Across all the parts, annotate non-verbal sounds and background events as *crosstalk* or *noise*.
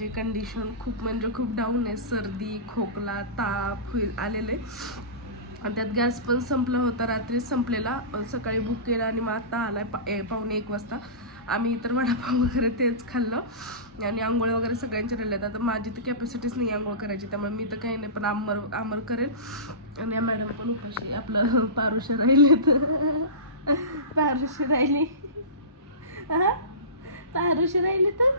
माझी कंडिशन खूप म्हणजे खूप डाऊन आहे. सर्दी खोकला ताप होईल आलेले आणि त्यात गॅस पण संपला होता. रात्री संपलेला. सकाळी बुक केला आणि मग आता आहे पा ए- पावणे एक वाजता. आम्ही इतर वडापाव *laughs* वगैरे तेच खाल्लं. आणि आंघोळ वगैरे सगळ्यांचे राहिले आता माझी तर कॅपॅसिटीच नाही आंघोळ करायची. त्यामुळे मी तर काही नाही. पण आमर आमर करेल. आणि या मॅडम पण उपाशी. आपलं *laughs* पारुष *laughs* राहिले तर पारुशी राहिली. पारुशी राहिली तर?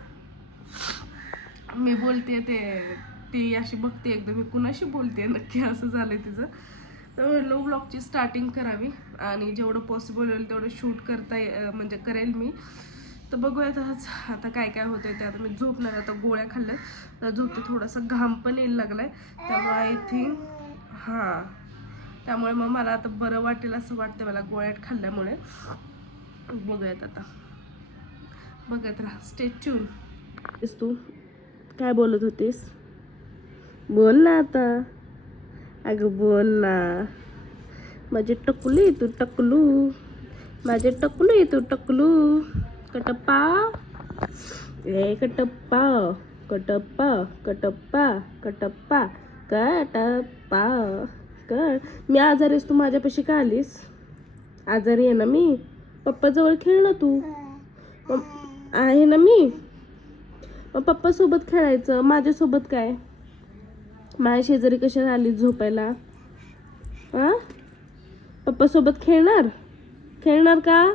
मी बोलते ते ती अशी बघते एकदम मी कुणाशी बोलते? नक्की असं झालं तिचं. तर म्हणलं ब्लॉगची स्टार्टिंग करावी आणि जेवढं पॉसिबल होईल तेवढं शूट करता म्हणजे करेल मी. तर बघूयात आता काय काय होतंय ते आता मी झोपणार आता गोळ्या खाल्ल्या तर झोपते थोडासा घाम पण यायला लागलाय. त्यामुळे आय थिंक हां. त्यामुळे मग मला आता बरं वाटेल असं वाटतं मला गोळ्यात खाल्ल्यामुळे. बघूयात आता. बघत राहा. स्टेच्यून तू. काय बोलत होतीस? बोल ना आता. अगं बोल ना. माझे टकलू तू टकलू. माझे टकलू तू टकलू. कटप्पा. ए कटप्पा. कटप्पा कटप्पा कटप्पा कटप्पा. कट मी आजारी आहेस तू माझ्यापाशी का आलीस? आजारी आहे ना मी? पप्पाजवळ खेळ ना तू. आहे ना मी? मग पप्पा सोबत खेळायचं. माझ्यासोबत काय? माझ्या शेजारी कशा आली झोपायला? हां पप्पासोबत खेळणार? खेळणार का?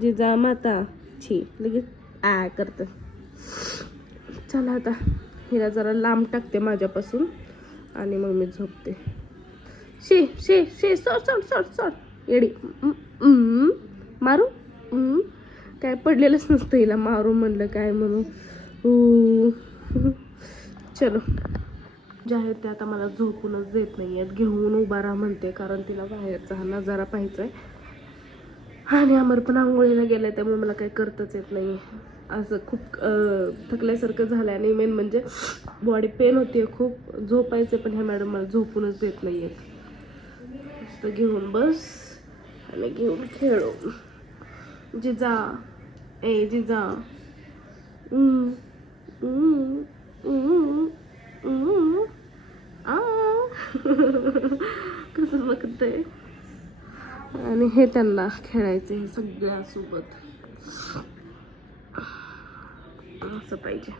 जिजा माता. छी लगेच आ करत. चला आता. हिला जरा लांब टाकते माझ्यापासून आणि मग मी झोपते. शे शे शे सोड सोड सोड सोड. येडी. मारू? काय पडलेलंच नसतं हिला मारू म्हणलं काय म्हणून. चलो. जे आहेत ते आता मला झोपूनच देत नाही आहेत. घेऊन उभा राहा म्हणते कारण तिला बाहेरचा हा नजारा पाहायचा आहे आणि अमर पण आंघोळीला गेलाय त्यामुळे मला काही करताच येत नाही असं खूप थकल्यासारखं झालं आणि मेन म्हणजे बॉडी पेन होते खूप. झोपायचं पण ह्या मॅडम मला झोपूनच देत नाही आहेत घेऊन बस. आणि घेऊन खेळू. जिजा. ए जिजा *laughs* कसं बघतंय आणि हे त्यांना खेळायचं हे सगळ्यासोबत. असं पाहिजे.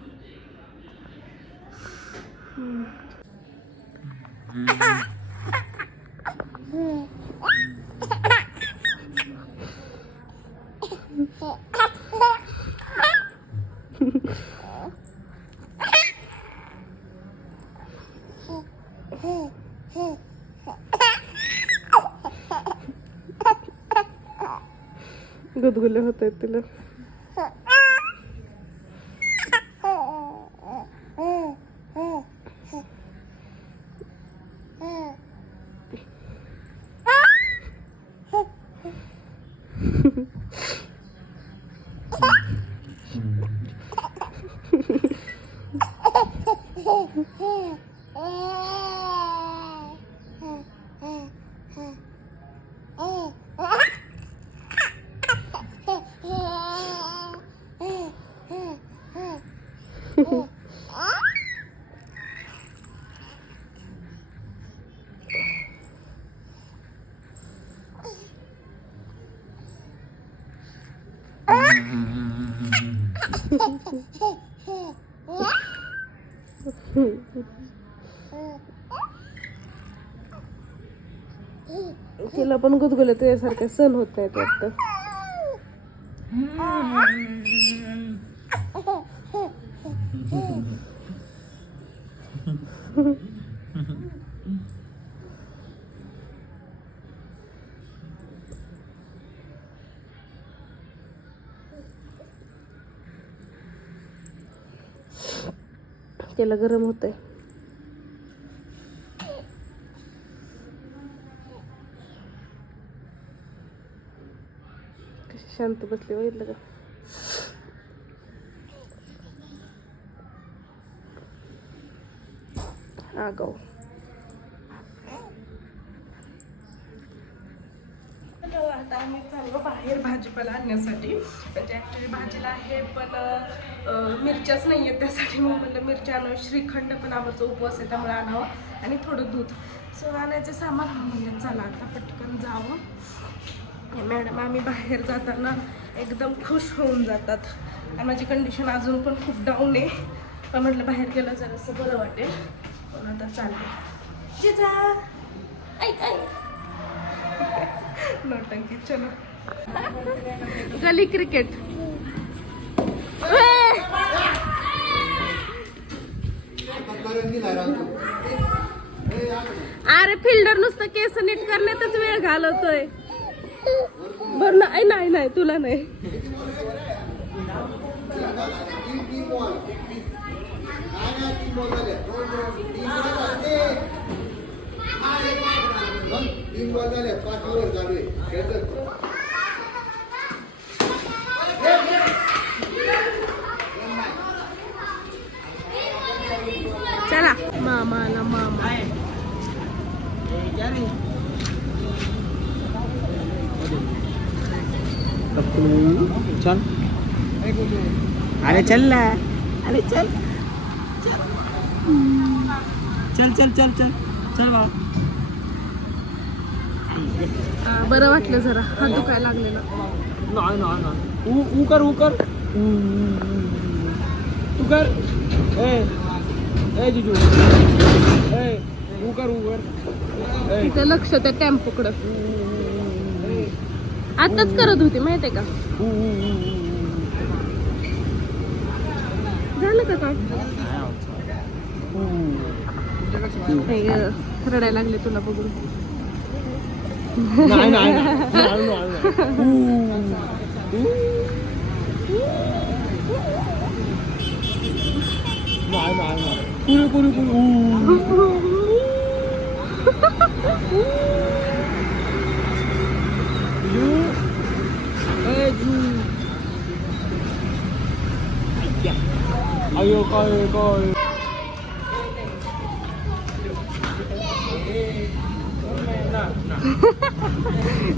गुदगुले होत आहेत तिला. *laughs* *laughs* तिला पण गुदगुल्या तुझ्यासारखे सण होत नाहीत वाटत. तिला गरम होतंय. कशी शांत बसली बघितलं का? आगाऊ. आता आम्ही चाललो बाहेर भाजीपाला आणण्यासाठी. म्हणजे ॲक्च्युली भाजीला आहे पण मिरच्याच नाही आहेत त्यासाठी. मग म्हणलं मिरच्या आणून श्रीखंड पण आमचा उपवास आहे त्यामुळे आणावं आणि थोडं दूध. सो आणायचं सामान. म्हणजे चला आता पटकन जावं. मॅडम आम्ही बाहेर जाताना एकदम खुश होऊन जातात. आणि माझी कंडिशन अजून पण खूप डाऊन आहे. पण म्हटलं बाहेर गेलं जरासं बरं वाटेल. पण आता चालेल जिजा ऐक ऐ नोटंकी चलो. गली क्रिकेट अरे फिल्डर नुसतं केस नीट करण्यातच वेळ घालवतोय. बर नाही नाही नाही तुला नाही. तीन बॉल झाले. पाच ओव्हर झाले आहे खेळतात चला मामाला मामा चल. अरे चल ना. अरे चल. चल चल चल चल. चल बा. बरं वाटलं जरा. हात दुखायला लागलेला. नाही नाही नाही. ऊ ऊ कर ऊ कर. तू कर. ए ए जिजू. ए ऊ कर ऊ कर. तिथं लक्ष त्या टेम्पोकडं. आताच करत होती माहितीये का? झालं का ग, रडायला लागले तुला बघून नाही नाही नाही नाही, नाही, नाही. ऊ, ऊ. नाही नाही नाही पुरे पुरे पुरे ऊ. जू ए जू अयो काय काय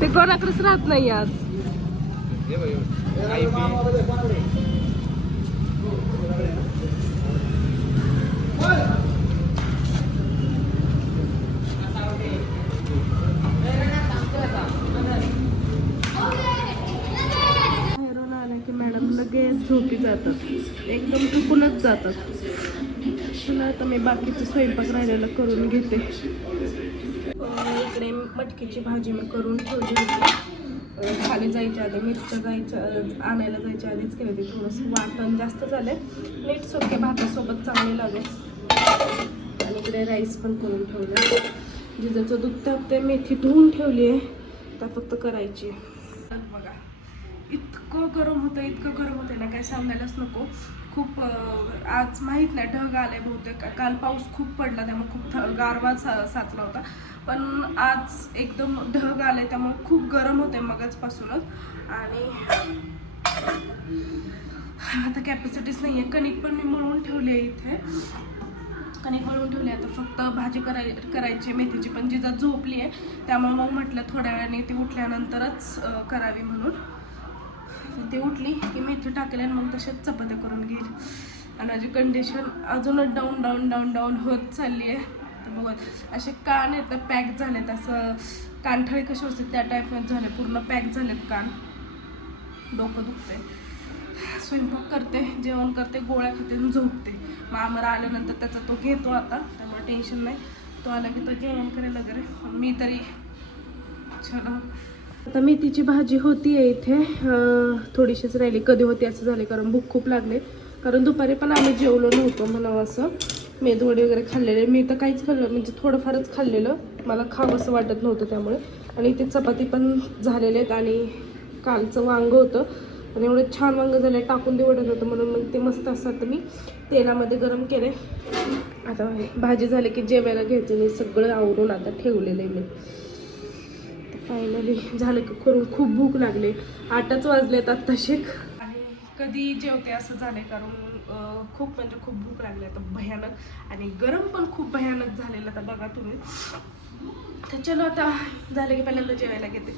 ते कोणाकडेच राहत नाही आज बाहेरून आलं की मॅडम लगेच झोपी जातात. एकदम थकूनच जातात. चला आता मी बाकीचं स्वयंपाक राहिलेला करून घेते. इकडे मटकीची भाजी मी करून ठेवली होती. खाली जायच्या आधी मिरच्या जायच्या आणायला जायच्या आधीच केलं होते. थोडंसं वाटण जास्त झालंय. नीट सोके भातासोबत चांगले लागेल. आणि इकडे राईस पण करून ठेवले. जिजाचं दूध ते मेथी धुवून ठेवली आहे आता फक्त करायची बघा. इतकं गरम होतं इतकं गरम होतं ना काय सांगायलाच नको. खूप आज माहीत नाही ढग आले बहुतेक. काल पाऊस खूप पडला त्यामुळे खूप थ- गारवा सा साचला होता. पण आज एकदम ढग आले त्यामुळे खूप गरम होते मगचपासूनच आणि आता कॅपॅसिटीच नाही आहे कणिक पण मी मळून ठेवली आहे इथे. कणिक मळून ठेवली आहे. आता फक्त भाजी कराय करायची आहे मेथीची पण. जिजा झोपली आहे त्यामुळे मग म्हटलं थोड्या वेळाने ती उठल्यानंतरच करावी म्हणून. ती उठली की मेथी टाकली आणि मग तशाच चपात्या करून घेईल आणि माझी कंडिशन अजूनच डाऊन डाऊन डाऊन डाऊन होत चालली आहे. तर बघा असे कान आहेत पॅक झालेत. असं कानठळी कशी असते त्या टाईपमध्ये झाले. पूर्ण पॅक झालेत कान. डोकं दुखते स्वयंपाक करते जेवण करते गोळ्या खाते आणि झोपते. मग आम्हाला आल्यानंतर त्याचा तो घेतो आता. त्यामुळे टेन्शन नाही. तो आला की तो जेवण करेल वगैरे. मी तरी चलो. आता मेथीची भाजी होती आहे इथे थोडीशीच राहिली. कधी होती असं झाले कारण भूक खूप लागले. कारण दुपारी पण आम्ही जेवलो नव्हतो म्हणावं असं. मेदवडी वगैरे खाल्लेले. मी तर काहीच खाल्लं म्हणजे थोडंफारच खाल्लेलं. मला खावं असं वाटत नव्हतं त्यामुळे. आणि ते चपाती पण झालेले आहेत आणि कालचं वांगं होतं. आणि एवढं छान वांगं झालं टाकून दे वाटत होतं म्हणून मग ते मस्त असतात मी तेलामध्ये गरम केले आता भाजी झाली की जेवायला घ्यायचं मी सगळं आवरून आता ठेवलेलं आहे मी. फायनली झालं की करून खूप भूक लागली. आठच वाजलेत आत्ताशी. आणि कधी जेवते असं झालंय कारण खूप म्हणजे खूप भूक लागली आता भयानक. आणि गरम पण खूप भयानक झालेलं आता बघा तुम्ही. तर चलो आता झालं की पहिल्यांदा जेवायला घेते.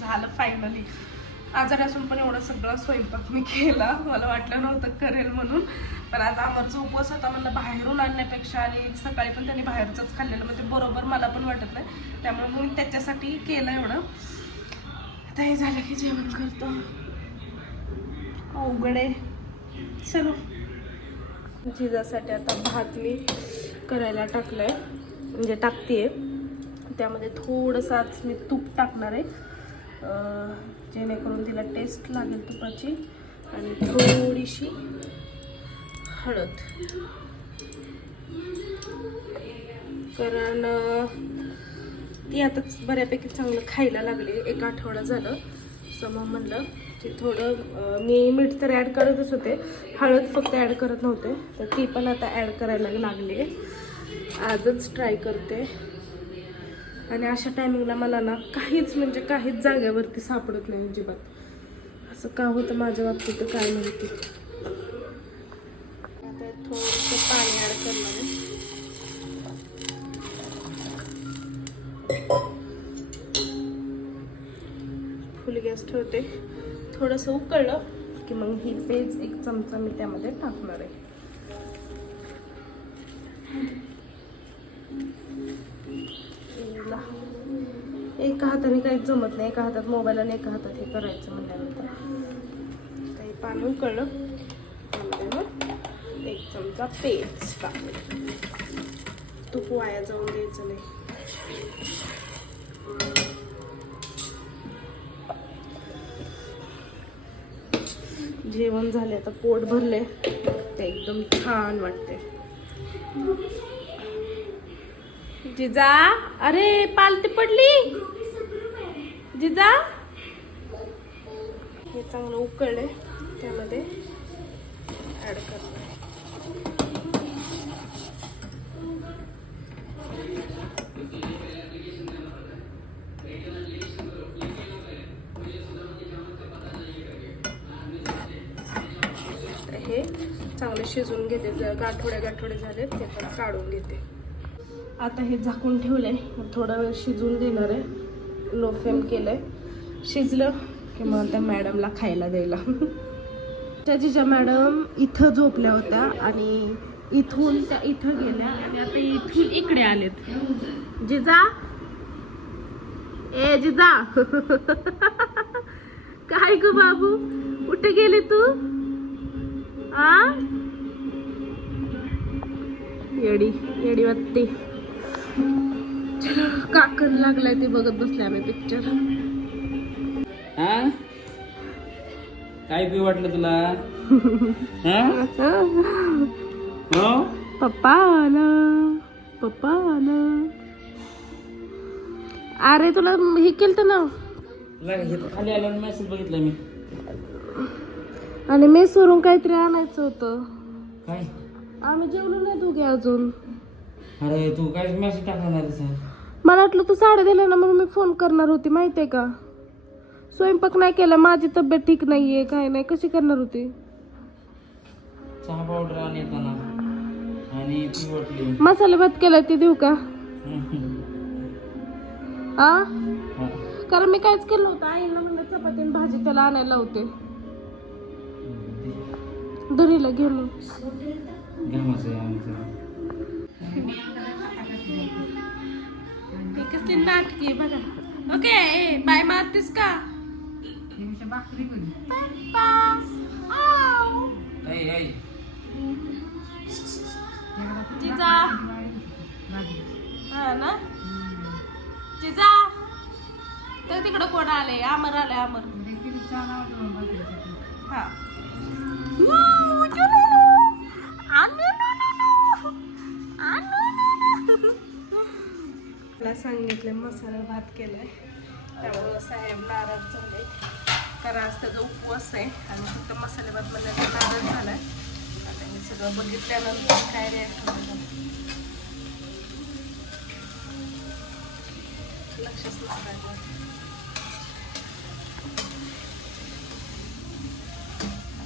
झालं फायनली आजारी असून पण एवढा सगळा स्वयंपाक मी केला. मला वाटलं नव्हतं करेल म्हणून. पण आज आमरचा उपवास होता म्हणलं बाहेरून आणण्यापेक्षा आणि सकाळी पण त्यांनी बाहेरचंच खाल्लेलं. म्हणजे बरोबर मला पण वाटत नाही. त्यामुळे मी त्याच्यासाठी केलं एवढं. आता हे झालं की जेवण करतो. अवघड आहे. चलो. जिजासाठी आता भात मी करायला टाकलंय. म्हणजे टाकते त्यामध्ये थोडंसं आज मी तूप टाकणार आहे. जेणेकरून तिला टेस्ट लागेल तुपाची. आणि थोडीशी हळद. कारण ती आता बऱ्यापैकी चांगलं खायला लागली. एक आठवडा झालं. सो मग म्हणलं की थोडं मी मीठ तर ॲड करतच होते. हळद फक्त ॲड करत नव्हते. तर ती पण आता ॲड करायला लागली आजच ट्राय करते. आणि अशा टायमिंगला मला ना काहीच म्हणजे काहीच जागेवरती सापडत नाही अजिबात. असं का होतं माझ्या बाबतीत तर काय माहिती. आता थोडंसं पाणी ॲड करणार आहे. फुल गॅस ठेवते. थोडंसं उकळलं की मग ही पेज एक चमचा मी त्यामध्ये टाकणार आहे. एका हाताने काहीच जमत नाही एका हातात मोबाईल आणि एका हातात हे करायचं म्हणल्यानंतर. काही पाणी उकळलं. त्यामध्ये मग एक चमचा पेज टाकले तूप वाया जाऊन द्यायचं नाही. जेवण झाले आता पोट भरले ते एकदम छान वाटते जिजा अरे पालती पडली? जिजा? हे चांगलं उकळले त्यामध्ये. ऍड करते. तर हे चांगले शिजवून घेते. गाठोडे गाठोडे झाले ते पण काढून घेते. आता हे झाकून ठेवलंय. मग थोडा वेळ शिजवून देणार आहे. लो फ्लेम केलंय. शिजलं की मग त्या मॅडमला खायला द्यायला. त्या जिजा मॅडम इथं झोपल्या होत्या आणि इथून त्या इथं गेल्या आणि आता इथून इकडे आलेत. जिजा? ए जिजा! काय ग बाबू? कुठे गेले तू? आ? येडी येडी वाटते काकण लागलाय ते बघत बसले आम्ही पिक्चर हा? काय पी वाटलं तुला? हा? हो? पप्पा आला. पप्पा आला. अरे तुला हे केलं ना? खाली आल्यावर मेसेज बघितला मी. आणि मेसवरून काहीतरी आणायचं होतं. काय? आम्ही जेवलो नाही दोघे अजून. अरे तू काय मेसेज टाकला नाही तसं मला वाटलं तू साड्या दिल्या ना म्हणून मी फोन करणार होती माहितीये का? स्वयंपाक नाही केला माझी तब्येत ठीक नाहीये काय नाही कशी करणार होती? चहा पावडर आणि येताना. आणि ती वाटली. मसाले भात केला ते देऊ का? आ? हा. कारण मी काहीच केलं नव्हतं. आईला म्हणलं चपाती आणि भाजी त्याला आणायला होते दरीला घे मग घामाचं आहे आमचं. ती कसली नाटकी आहे बघा ओके बाय मारतीस का. जिजा. हा ना? जिजा. तर तिकडं कोण आले अमर आले अमर हा. सांगितलं मसाला भात केलाय. त्यामुळं साहेब नाराज झाले कारण आज त्याचा उपवास आहे आणि फक्त मसाले भात म्हणण्याचा नाराज झालाय. आता मी सगळं बघितल्यानंतर काय रिॲक्शन लक्षच लागत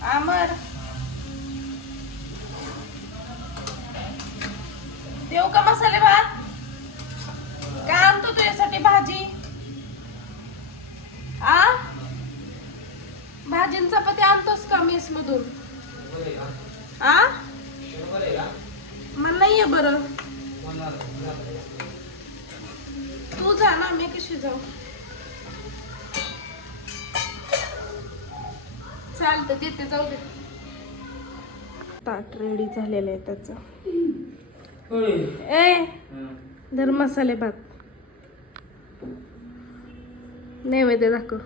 आमर! देऊ का मसाले भात काय आणतो तुझ्यासाठी भाजी आ गॅस मधून. आ? मला नाहीये बरं. तू जा ना मी कशी जाऊ? चालतं देते जाऊ दे. ताट रेडी झालेलं आहे त्याचं. ए धर मसाले भात. नैवेद्य दाखव.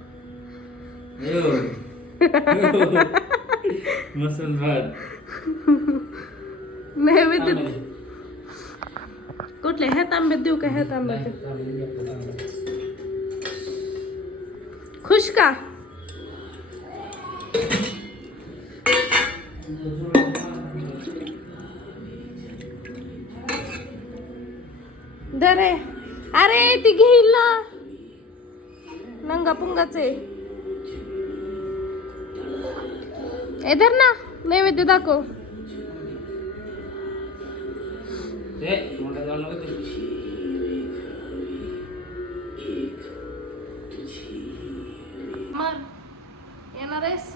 *laughs* मसल भात. नैवेद्य. कुठल्या ह्या तांब्यात देऊ का? ह्या तांब्यात? खुश का? दरे अरे ती घेईल ना. नंगा पुंगाचे ए धर ना नैवेद्य दाखव येणार आहेस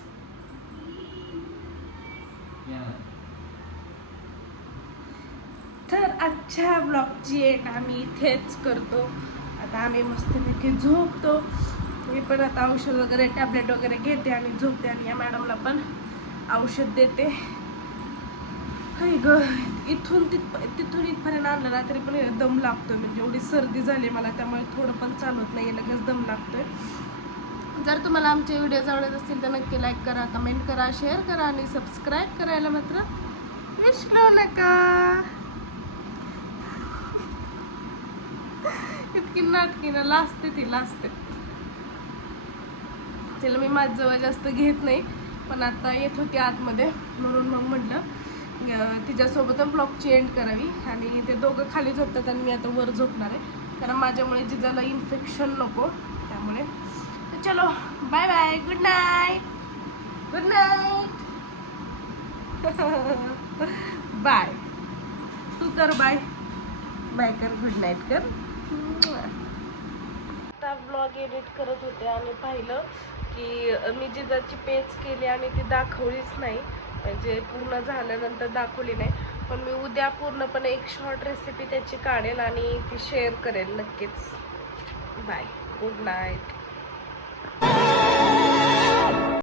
तर आजच्या ब्लॉगची एंड आम्ही इथेच करतो. आता आम्ही मस्तपैकी झोपतो. मी पण आता औषध वगैरे टॅबलेट वगैरे घेते आणि झोपते आणि या मॅडमला पण औषध देते. काही ग इथून तिथ तिथून इथपर्यंत आणलं ना तरी पण दम लागतोय. म्हणजे एवढी सर्दी झाली मला त्यामुळे थोडं पण चालत नाही लगेच दम लागतोय. जर तुम्हाला आमचे व्हिडिओज आवडत असतील तर नक्की लाईक करा कमेंट करा शेअर करा आणि सबस्क्राईब करायला मात्र विसरू नका. इतकी नाटकी ना लाजते ती लाजते. तिला मी माझं जास्त घेत नाही. पण आता येत होती आतमध्ये म्हणून मग म्हटलं तिच्यासोबत ब्लॉगची एंड करावी. आणि ते दोघं खाली झोपतात आणि मी आता वर झोपणार आहे. कारण माझ्यामुळे जिजाला इन्फेक्शन नको. त्यामुळे तर चलो bye bye good night good night bye तू कर बाय बाय कर गुड नाईट कर. आता ब्लॉग एडिट करत होते आणि पाहिलं की मी जिजाची पेज केली आणि ती दाखवलीच नाही म्हणजे पूर्ण झाल्यानंतर दाखवली नाही पण मी उद्या पूर्णपणे एक शॉर्ट रेसिपी त्याची काढेल आणि ती शेअर करेल नक्कीच. Bye good night